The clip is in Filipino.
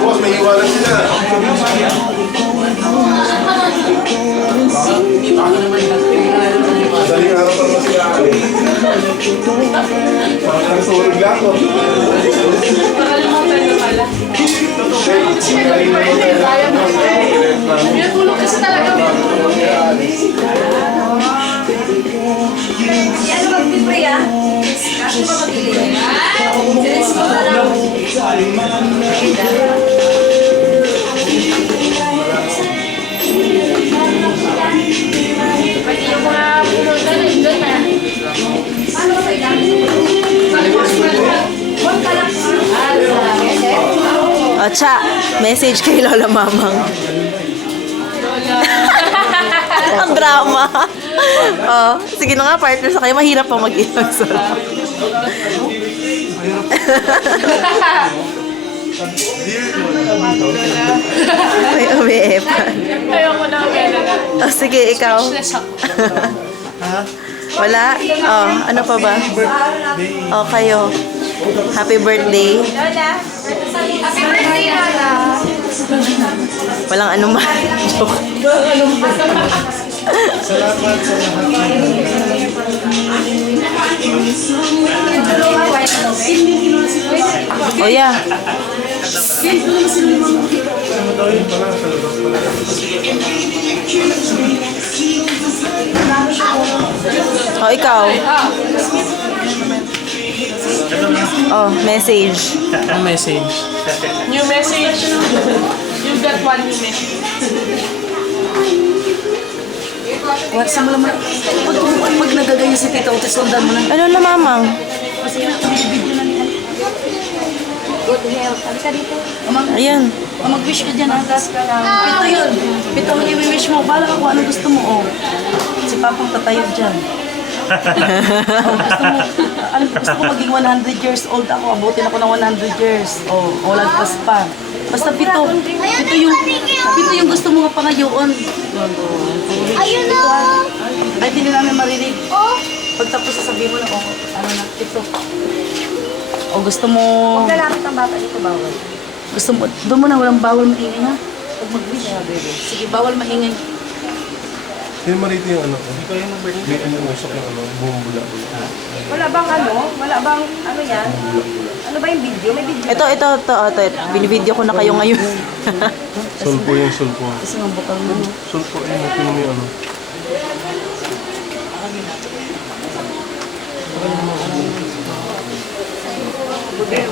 Boss, may iwanan sila. Madaling araw pa naman sila. Parang surog lang ako. Nakalimutan nyo pala. Yung tulog kasi talaga. Ano mag-pray ah? Kasi ba mag-pray? Sinis mo na lang. Pati yung mga puno na doon na. Paano ba kayo lang? Huwag ka lang. O, Cha, message kay Lola Mamang. Ang drama. Oh, sige na nga, partner sa kayo. Mahirap pa mag-ilang solo. May umiipan. Ayaw mo na kaya na. Oh, sige, ikaw. Wala? Oh, ano pa ba? Oh, kayo. Happy birthday. Lola, happy birthday, Lola. Walang anuman. Joke. Oh, yeah. Oh, ikaw. Oh, message. Ang message. New message. You got one new message. What sa mo naman? Pag nagaganyan si Tita Otis, sundan mo na. Ano na, Mamang? Kasi video na niya. Good health. Halika dito. Ayan. Mag-wish ka dyan, ha? Pito yun. Pito ang i-wish mo. Bala ka kung ano gusto mo, oh. Si Papang tatayog dyan. Gusto ko maging 100 years old ako. Abutin ako ng 100 years. Oh, lagpas pa. Basta pito. Pito yung gusto mo nga pangayoon. Ayun na. Ay, hindi namin marinig. Oh. Pagtapos sasabihin mo na, oh, ano na, pito. O gusto mo, Huwag lalapit ang bata dito, bawal. gusto mo, doon mo na, walang bawal maingay, ha? Pag mag-wish. Sige, bawal maingay. Yung marito yung ano ko. May ano usok yung ano, bumubula-bula. Wala bang ano yan? Ano ba yung video? May video. Ito. Binivideo ko na kayo ngayon. Sulpo yung sulpo. Kasi nga bukal mo. Sulpo yun, ito yung ano. Budel.